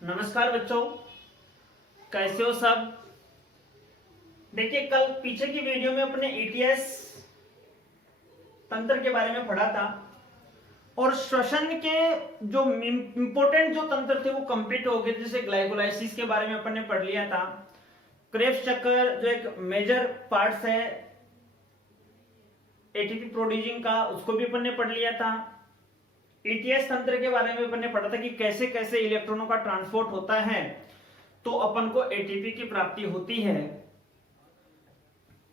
नमस्कार बच्चों, कैसे हो सब। देखिए, कल पीछे की वीडियो में अपने ईटीएस तंत्र के बारे में पढ़ा था और श्वसन के जो इंपोर्टेंट जो तंत्र थे वो कंप्लीट हो गए। जैसे ग्लाइकोलाइसिस के बारे में अपन ने पढ़ लिया था। क्रेब्स चक्कर जो एक मेजर पार्ट्स है एटीपी प्रोड्यूसिंग का, उसको भी अपन ने पढ़ लिया था। ईटीएस तंत्र के बारे में अपन ने पढ़ा था कि कैसे कैसे इलेक्ट्रॉनों का ट्रांसपोर्ट होता है तो अपन को एटीपी की प्राप्ति होती है।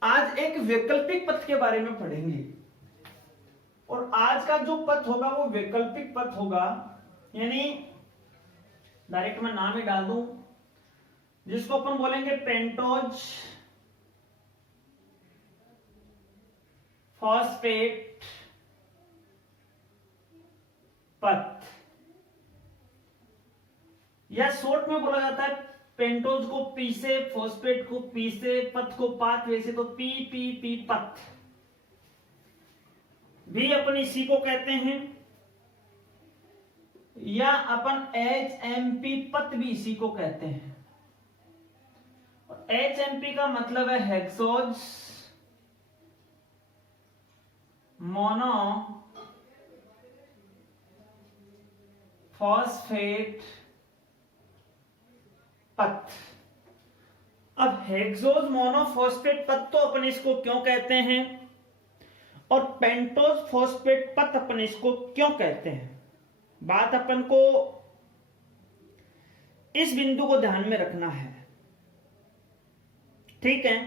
आज एक वैकल्पिक पथ के बारे में पढ़ेंगे और आज का जो पथ होगा वो वैकल्पिक पथ होगा, यानी डायरेक्ट मैं नाम ही डाल दूं जिसको अपन बोलेंगे पेंटोज फॉस्फेट पथ, या शॉर्ट में बोला जाता है पेंटोज को पी से, फॉस्फेट को पी से, पथ को पाथ, वैसे तो पी पी पी पथ भी अपन इसी को कहते हैं, या अपन HMP पथ भी इसी को कहते हैं। और HMP का मतलब है हेक्सोज मोनो फॉस्फेट पथ। अब हेक्सोज मोनोफॉस्फेट पथ तो अपन इसको क्यों कहते हैं और पेंटोज फॉस्फेट पथ अपन इसको क्यों कहते हैं, बात अपन को इस बिंदु को ध्यान में रखना है। ठीक है,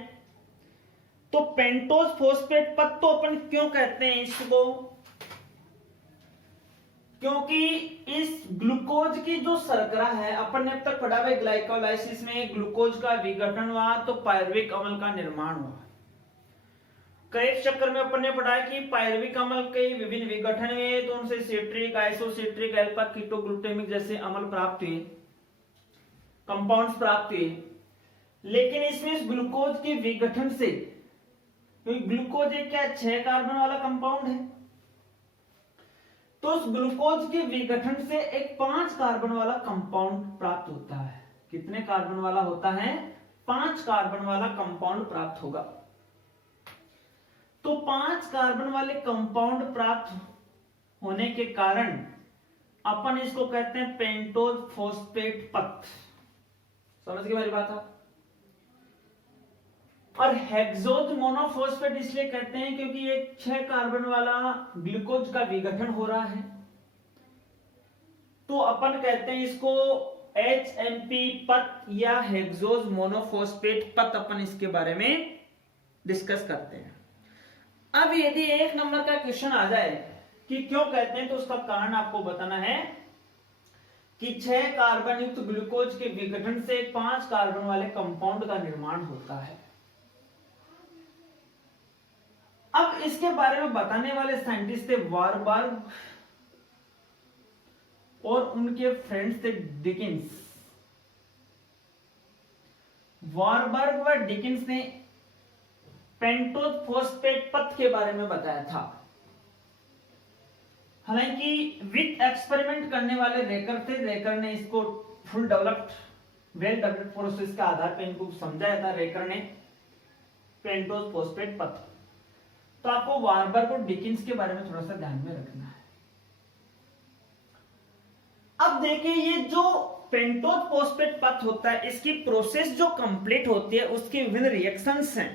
तो पेंटोज फॉस्फेट पथ तो अपन क्यों कहते हैं इसको, क्योंकि इस ग्लूकोज की जो शर्करा है, अपन ने अब तक पढ़ा है ग्लाइकोलाइसिस में ग्लूकोज का विघटन हुआ तो पायरुविक अम्ल का निर्माण हुआ। क्रेब्स चक्कर में अपन ने पढ़ा कि पायरुविक अम्ल के विभिन्न विघटन हुए तो उनसे सिट्रिक, आइसोसिट्रिक, अल्फा कीटोग्लूटामिक जैसे अम्ल प्राप्त हुए, कंपाउंड्स प्राप्त हुए। लेकिन इसमें इस ग्लूकोज के विघटन से, क्योंकि ग्लूकोज एक क्या 6 कार्बन वाला कंपाउंड है, तो उस ग्लूकोज के विघटन से एक 5 कार्बन वाला कंपाउंड प्राप्त होता है। कितने कार्बन वाला होता है? 5 कार्बन वाला कंपाउंड प्राप्त होगा। तो 5 कार्बन वाले कंपाउंड प्राप्त होने के कारण अपन इसको कहते हैं पेंटोज फॉस्फेट पथ। समझ गए मेरी बात आप? और हेक्सोज मोनोफॉस्फेट इसलिए कहते हैं क्योंकि एक 6 कार्बन वाला ग्लूकोज का विघटन हो रहा है, तो अपन कहते हैं इसको HMP पथ या हेक्सोज मोनोफॉस्फेट पथ। अपन इसके बारे में डिस्कस करते हैं। अब यदि 1 नंबर का क्वेश्चन आ जाए कि क्यों कहते हैं, तो उसका कारण आपको बताना है कि 6 कार्बन युक्त ग्लूकोज के विघटन से 5 कार्बन वाले कंपाउंड का निर्माण होता है। अब इसके बारे में बताने वाले साइंटिस्ट थे वारबर्ग और उनके फ्रेंड्स थे डिकिंस। वारबर्ग व डिकिंस ने पेंटोज फॉस्फेट पथ के बारे में बताया था। हालांकि विथ एक्सपेरिमेंट करने वाले रेकर थे, रेकर ने इसको full developed well developed process के आधार पर इनको समझाया था रेकर ने पेंटोज फॉस्फेट पथ। तो आपको वारबर्ग और डिकिंस के बारे में थोड़ा सा ध्यान में रखना है। अब देखिए, ये जो पेंटोज फॉस्फेट पथ होता है, इसकी प्रोसेस जो कंप्लीट होती है उसके विभिन्न रिएक्शंस हैं।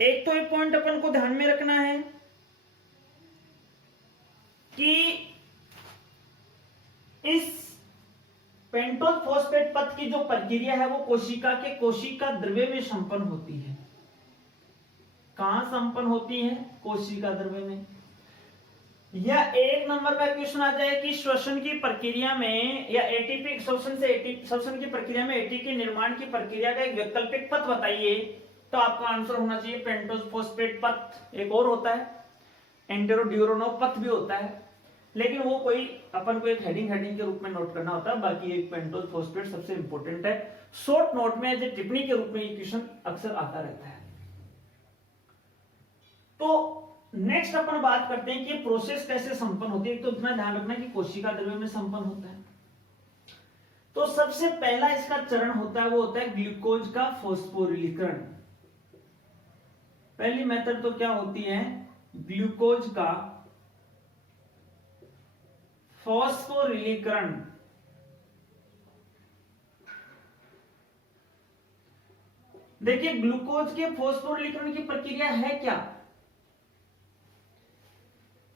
एक तो ये पॉइंट अपन को ध्यान में रखना है कि इस पेंटोज फॉस्फेट पथ की जो प्रक्रिया है वो कोशिका द्रव्य में संपन्न होती है। कहां संपन्न होती है? कोशिका द्रव्य में। या 1 नंबर का क्वेश्चन आ जाए कि श्वसन की प्रक्रिया में या एटीपी श्वसन की प्रक्रिया में एटीपी निर्माण की प्रक्रिया का एक वैकल्पिक पथ बताइए, तो आपका आंसर होना चाहिए पेंटोज फॉस्फेट पथ। एक और होता है एंटेरोड्यूरोनोव पथ भी होता है, लेकिन वो कोई अपन को एक हेडिंग के रूप में नोट करना होता है। बाकी एक पेंटोज फॉस्फेट सबसे इंपॉर्टेंट है। शॉर्ट नोट में एज ए टिप्पणी के रूप में ये क्वेश्चन अक्सर आता रहता है। तो नेक्स्ट अपन बात करते हैं कि प्रोसेस कैसे संपन्न होती है। तो इतना ध्यान रखना कि कोशिका द्रव्य में संपन्न होता है। तो सबसे पहला इसका चरण होता है वो होता है ग्लूकोज का फॉस्फोरिलीकरण। पहली मेथड तो क्या होती है, ग्लूकोज का फॉस्फोरिलीकरण। देखिए ग्लूकोज के फॉस्फोरिलीकरण की प्रक्रिया है क्या,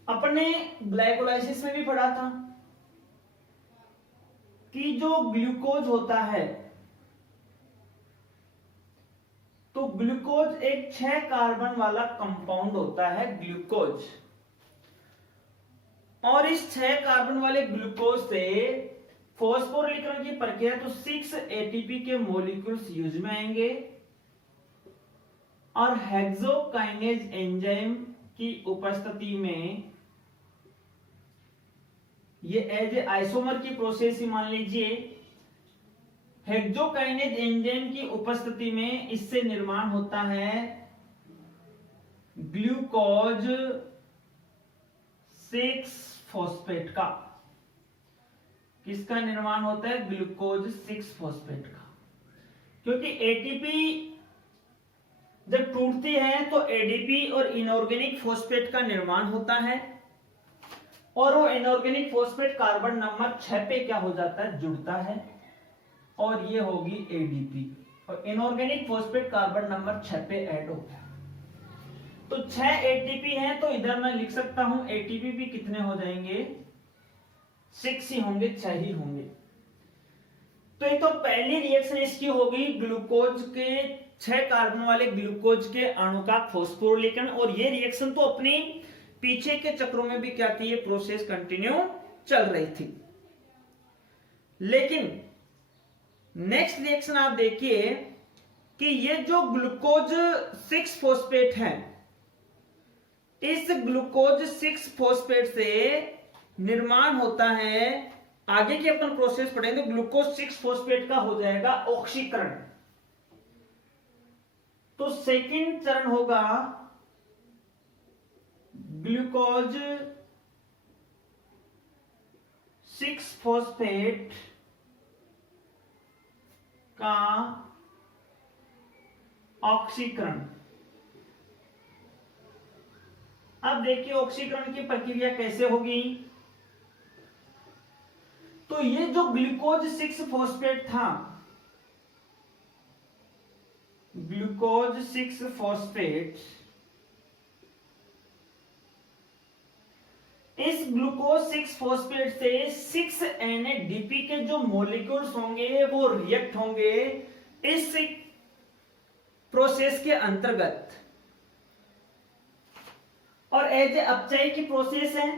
अपने ग्लाइकोलाइसिस में भी पढ़ा था कि जो ग्लूकोज होता है, तो ग्लूकोज एक 6 कार्बन वाला कंपाउंड होता है ग्लूकोज, और इस 6 कार्बन वाले ग्लूकोज से फॉस्फोरिलीकरण की प्रक्रिया तो 6 एटीपी के मॉलिक्यूल्स यूज में आएंगे और हेक्सोकाइनेज एंजाइम की उपस्थिति में ये एज ए आइसोमर की प्रोसेस ही मान लीजिए, हेक्सोकाइनेज एंजाइम की उपस्थिति में इससे निर्माण होता है ग्लूकोज 6 फॉस्फेट का। किसका निर्माण होता है, ग्लूकोज 6 फॉस्फेट का, क्योंकि एटीपी जब टूटती है तो एडीपी और इनऑर्गेनिक फॉस्फेट का निर्माण होता है, और वो इनऑर्गेनिक फॉस्फेट कार्बन नंबर 6 पे क्या हो जाता है, जुड़ता है, और ये होगी एडीपी, और इनऑर्गेनिक फॉस्फेट कार्बन नंबर 6 पे ऐड हो गया। तो 6 एटीपी है, तो इधर मैं लिख सकता हूं एटीपी भी कितने हो जाएंगे, 6 ही होंगे, 6 ही होंगे। तो ये तो पहली रिएक्शन इसकी होगी ग्लूकोज के 6 कार्बन वाले ग्लूकोज के अणु का फॉस्फोरिलीकरण, और ये रिएक्शन तो अपनी पीछे के चक्रों में भी क्या थी, ये प्रोसेस कंटिन्यू चल रही थी। लेकिन नेक्स्ट रिएक्शन आप देखिए कि ये जो ग्लूकोज 6 फॉस्फेट है, इस ग्लूकोज 6 फॉस्फेट से निर्माण होता है, आगे की अपन प्रोसेस पढ़ेंगे, ग्लूकोज 6 फॉस्फेट का हो जाएगा ऑक्सीकरण। तो सेकंड चरण होगा ग्लूकोज 6 फॉस्फेट का ऑक्सीकरण। अब देखिए ऑक्सीकरण की प्रक्रिया कैसे होगी। तो ये जो ग्लूकोज 6 फॉस्फेट था, ग्लूकोज 6 फॉस्फेट, इस ग्लूकोज 6 फॉस्फेट से 6 NADP के जो मॉलिक्यूल्स होंगे वो रिएक्ट होंगे इस प्रोसेस के अंतर्गत, और एज ए अपचय की प्रोसेस है,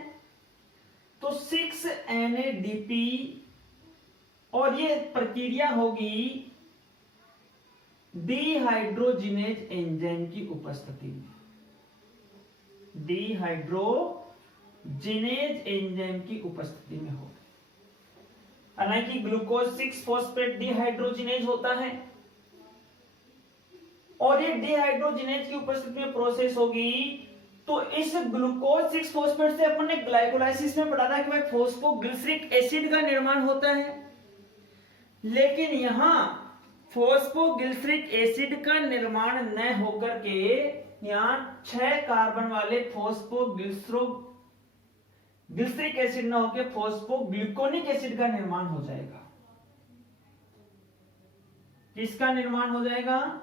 तो 6 NADP, और ये प्रक्रिया होगी डिहाइड्रोजिनेज एंजाइम की उपस्थिति में, डिहाइड्रोजिनेज एंजाइम की उपस्थिति में होगी। हालांकि ग्लूकोज 6 फॉस्फेट डिहाइड्रोजिनेज होता है, और ये डिहाइड्रोजिनेज की उपस्थिति में प्रोसेस होगी। तो इस ग्लूकोज 6 फॉस्फेट से अपन ने ग्लाइकोलाइसिस में पढ़ा था कि भाई फॉस्फोग्लिसरिक एसिड का निर्माण होता है, लेकिन यहां फॉस्फोग्लिसरिक एसिड का निर्माण न होकर के यहां 6 कार्बन वाले फॉस्फोग्लिसरिक एसिड न होकर फॉस्फोग्लूकोनिक एसिड का निर्माण हो जाएगा। किसका निर्माण हो जाएगा,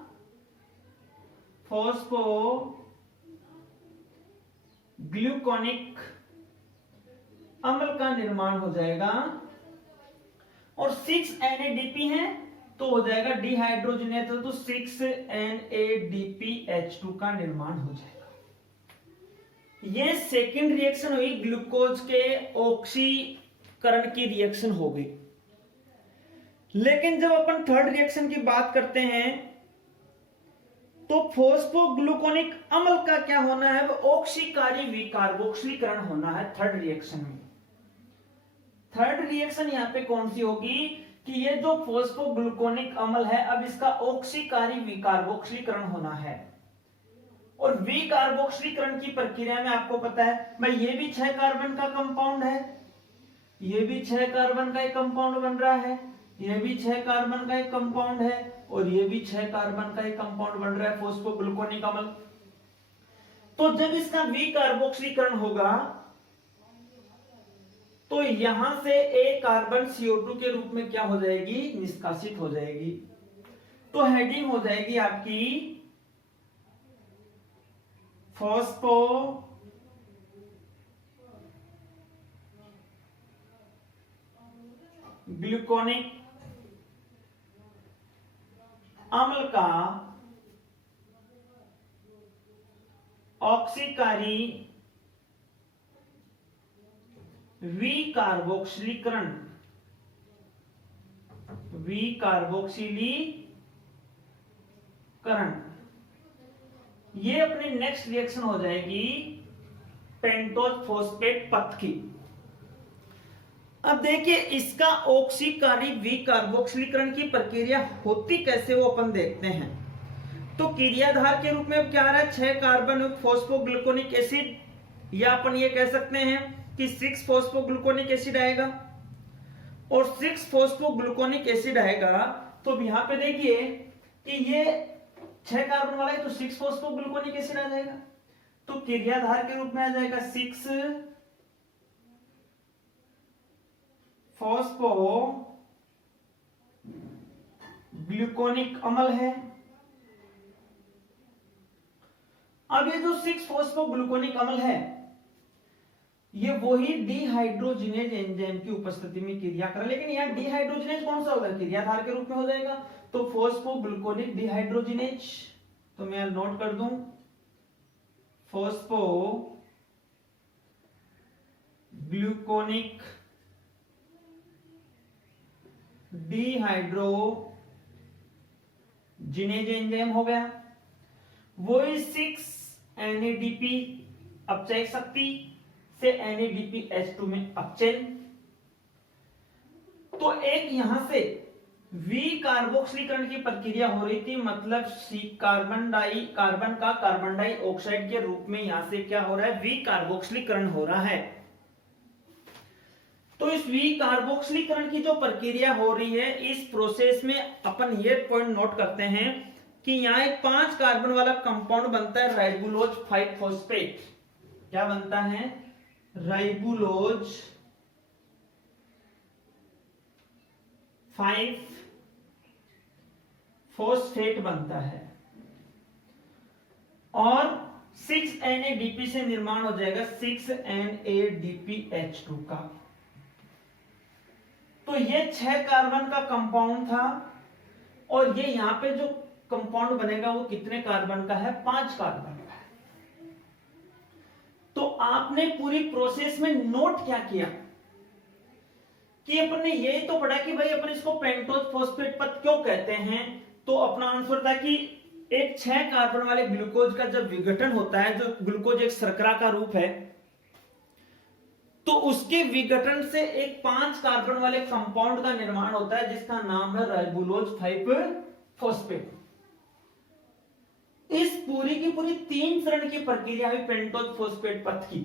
फॉस्फोग्लूकोनिक अम्ल का निर्माण हो जाएगा, और 6 NADP है तो हो जाएगा डिहाइड्रोजनेज, तो 6 NADPH2 का निर्माण हो जाएगा। ये सेकेंड रिएक्शन हुई, ग्लूकोज के ऑक्सीकरण की रिएक्शन हो गई। लेकिन जब अपन थर्ड रिएक्शन की बात करते हैं तो फॉस्फोग्लूकोनिक अम्ल का क्या होना है, वो ऑक्सीकारी विकार्बोक्सीकरण होना है थर्ड रिएक्शन में। थर्ड रिएक्शन यहां पे कौन सी होगी कि ये जो फॉस्फोग्लूकोनिक अम्ल है, अब इसका ऑक्सीकारी विकार्बोक्सीकरण होना है, और विकार्बोक्सीकरण की प्रक्रिया में आपको पता है भाई ये भी 6 कार्बन का कंपाउंड है, ये भी 6 कार्बन का एक कंपाउंड बन रहा है, ये भी 6 कार्बन का एक कंपाउंड है और ये भी 6 कार्बन का एक कंपाउंड बन रहा है फॉस्फोग्लूकोनिक अम्ल। तो जब इसका विकार्बोक्सीकरण होगा तो यहां से एक कार्बन CO2 के रूप में क्या हो जाएगी, निष्कासित हो जाएगी। तो हेडिंग हो जाएगी आपकी फॉस्फो ग्लूकोनिक अम्ल का ऑक्सीकारी विकार्बोक्सीकरण। ये अपनी नेक्स्ट रिएक्शन हो जाएगी पेंटोज फॉस्फेट पथ की। अब देखिए इसका ऑक्सीकारी विकार्बोक्सीकरण की प्रक्रिया होती कैसे वो अपन देखते हैं। तो क्रियाधार के रूप में क्या आ रहा है, 6 कार्बन युक्त फॉस्फोग्लूकोनिक एसिड, या अपन ये कह सकते हैं कि 6 फॉस्फोग्लूकोनिक एसिड आएगा और 6 फॉस्फोग्लूकोनिक एसिड आएगा। तो यहां पे देखिए कि ये 6 कार्बन वाला है तो 6 फॉस्फोग्लूकोनिक एसिड आ जाएगा। तो क्रियाधार के रूप में आ जाएगा 6 फॉस्फो ग्लूकोनिक अम्ल है। अब ये जो 6 फॉस्फोग्लूकोनिक अम्ल है ये वही डिहाइड्रोजिनेज एंजाइम की उपस्थिति में क्रिया कर, लेकिन यहाँ डिहाइड्रोजिनेज कौन सा होगा, क्रियाधार के रूप में हो जाएगा। तो फॉस्फोग्लूकोनिक डिहाइड्रोजिनेज, तो मैं नोट कर दूं फॉस्फो ग्लूकोनिक डिहाइड्रोजिनेज एंजाइम हो गया। वही 6 NADP अपचयक शक्ति से NADPH2 में अपचयन। तो एक यहां से विकार्बोक्सीकरण की प्रक्रिया हो रही थी, मतलब कार्बन का कार्बन डाइऑक्साइड के रूप में यहां से क्या हो रहा है, विकार्बोक्सीकरण हो रहा है। तो इस विकार्बोक्सीकरण की जो प्रक्रिया हो रही है इस प्रोसेस में अपन ये पॉइंट नोट करते हैं कि यहां एक 5 कार्बन वाला कंपाउंड बनता है राइबुलोज 5 फॉस्फेट। क्या बनता है, राइबुलोज 5 फॉस्फेट बनता है और 6 NADP से निर्माण हो जाएगा 6 NADPH2 का। तो ये 6 कार्बन का कंपाउंड था और ये यहां पे जो कंपाउंड बनेगा वो कितने कार्बन का है, 5 कार्बन का है। तो आपने पूरी प्रोसेस में नोट क्या किया कि अपन ने यही तो पढ़ा कि भाई अपन इसको पेंटोज फॉस्फेट पथ क्यों कहते हैं। तो अपना आंसर था कि एक 6 कार्बन वाले ग्लूकोज का जब विघटन होता है, जो ग्लूकोज एक शर्करा का रूप है, तो उसके विघटन से एक 5 कार्बन वाले कंपाउंड का निर्माण होता है जिसका नाम है राइबुलोज 5 फॉस्फेट। इस पूरी की पूरी 3 चरण की प्रक्रिया हुई पेंटोज फॉस्फेट पथ की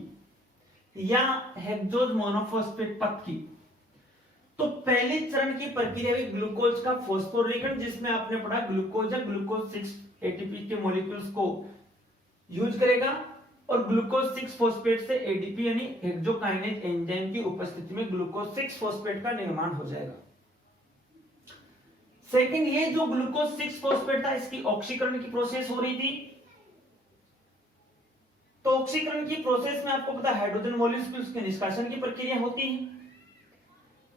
या हेक्सोज मोनोफॉस्फेट पथ की। तो पहले चरण की प्रक्रिया हुई ग्लूकोज का फॉस्फोरीकरण, जिसमें आपने पढ़ा ग्लूकोज या ग्लूकोज 6 ATP के मॉलिक्यूल्स को यूज करेगा और ग्लूकोज 6 फॉस्फेट से ADP यानी हेक्सोकाइनेज एंजाइम की उपस्थिति में ग्लूकोज 6 फॉस्फेट का निर्माण हो जाएगा। सेकंड, ये जो ग्लूकोज 6 फॉस्फेट था इसकी ऑक्सीकरण की प्रोसेस हो रही थी। तो ऑक्सीकरण की प्रोसेस में आपको पता है हाइड्रोजन मॉलिक्यूल्स के निष्कासन की प्रक्रिया होती है।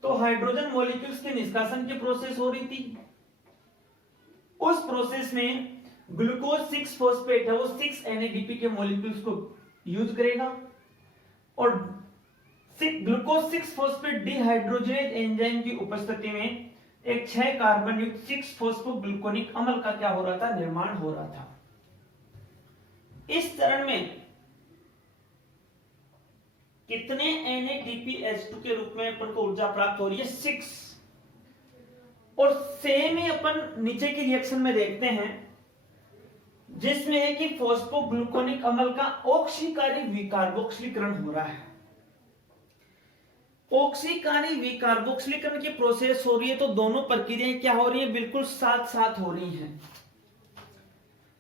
तो हाइड्रोजन मॉलिक्यूल्स के निष्कासन की प्रोसेस हो रही थी। उस प्रोसेस में ग्लूकोज 6 फॉस्फेट है वो 6 NADP के मॉलिक्यूल्स को यूज करेगा और ग्लूकोज 6 फॉस्फेट डिहाइड्रोजिनेज एंजाइम की उपस्थिति में एक 6 कार्बन युक्त 6 फॉस्फोग्लूकोनिक अम्ल का क्या हो रहा था, निर्माण हो रहा था। इस चरण में कितने NADPH2 के रूप में अपन को ऊर्जा प्राप्त हो रही है, 6। और सेम ही अपन नीचे की रिएक्शन में देखते हैं जिसमें है कि फॉस्फोग्लूकोनिक अम्ल का ऑक्सीकारी विकार्बोक्सीकरण हो रहा है। ऑक्सीकरण विकार्बोक्सीकरण की प्रोसेस हो रही है, तो दोनों प्रक्रियाएं क्या हो रही है, बिल्कुल साथ साथ हो रही हैं।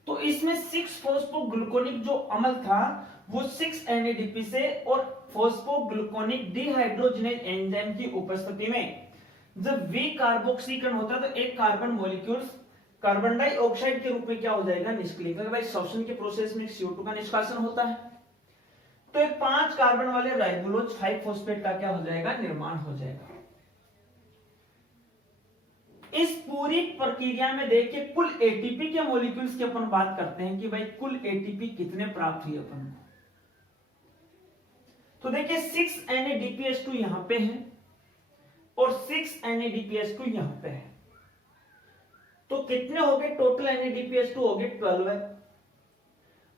तो इसमें 6-फॉस्फोग्लूकोनिक जो अम्ल था वो 6-NADP से और फॉस्फोग्लूकोनिक डिहाइड्रोजनेज एंजाइम की उपस्थिति में जब विकार्बोक्सीकरण होता है तो एक कार्बन मॉलिक्यूल कार्बन डाइऑक्साइड के रूप में क्या हो जाएगा, निष्क्रिय। क्योंकि भाई श्वसन के प्रोसेस में CO2 का निष्कासन होता है, तो एक 5 कार्बन वाले राइबोलोज 5-फॉस्फेट का क्या हो जाएगा, निर्माण हो जाएगा। इस पूरी प्रक्रिया में देखिए कुल एटीपी के मॉलिक्यूल्स की अपन बात करते हैं कि भाई कुल एटीपी कितने प्राप्त हुए अपन को। तो देखिए 6-NADPH2 यहां पे है और 6-NADPH2 यहां पे है, तो कितने हो गए टोटल NADPH2 हो गए 12 है।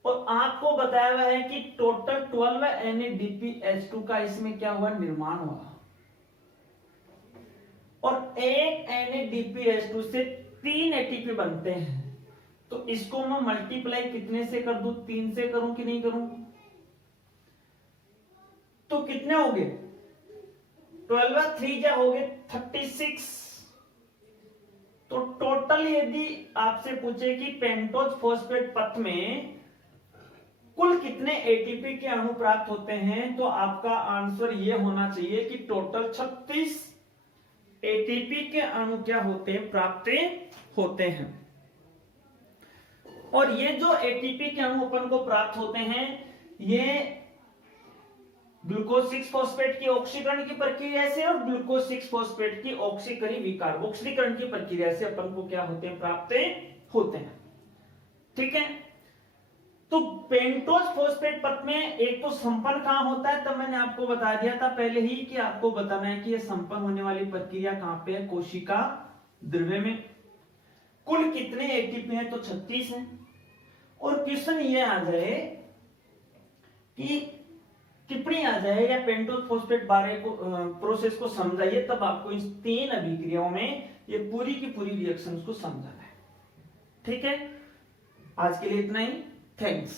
और आपको बताया हुआ है कि टोटल 12 NADPH2 का इसमें क्या हुआ, निर्माण हुआ। और एक NADPH2 से 3 ATP बनते हैं, तो इसको मैं मल्टीप्लाई कितने से कर दूं, 3 से करूं कि नहीं करूं, तो कितने हो गए 12 3 क्या हो गए 36। तो टोटल यदि आपसे पूछे कि पेंटोज फॉस्फेट पथ में कुल कितने एटीपी के अणु प्राप्त होते हैं, तो आपका आंसर ये होना चाहिए कि टोटल 36 एटीपी के अणु क्या होते हैं, प्राप्त होते हैं। और ये जो एटीपी के अणु अपन को प्राप्त होते हैं, ये ग्लूकोज 6-फॉस्फेट की ऑक्सीकरण की प्रक्रिया से और ग्लूकोज 6-फॉस्फेट की ऑक्सीकरण विकार्बोक्सीकरण की प्रक्रिया से अपन को क्या होते हैं, प्राप्त होते हैं। ठीक है, तो पेंटोज फॉस्फेट पथ में एक तो संपन्न कहां होता है, तब मैंने आपको बता दिया था पहले ही कि आपको बताना है कि यह संपन्न होने वाली प्रक्रिया कहां पे है, कोशिका द्रव्य में। कुल कितने एटीपी हैं, तो 36 हैं। और क्वेश्चन ये आ जाए कि टिप्पणी आ जाए या पेंटोज फॉस्फेट बारे को प्रोसेस को समझाइए, तब आपको इस 3 अभिक्रियाओं में ये पूरी की पूरी रिएक्शंस को समझाना है। ठीक है, आज के लिए इतना ही। Thanks.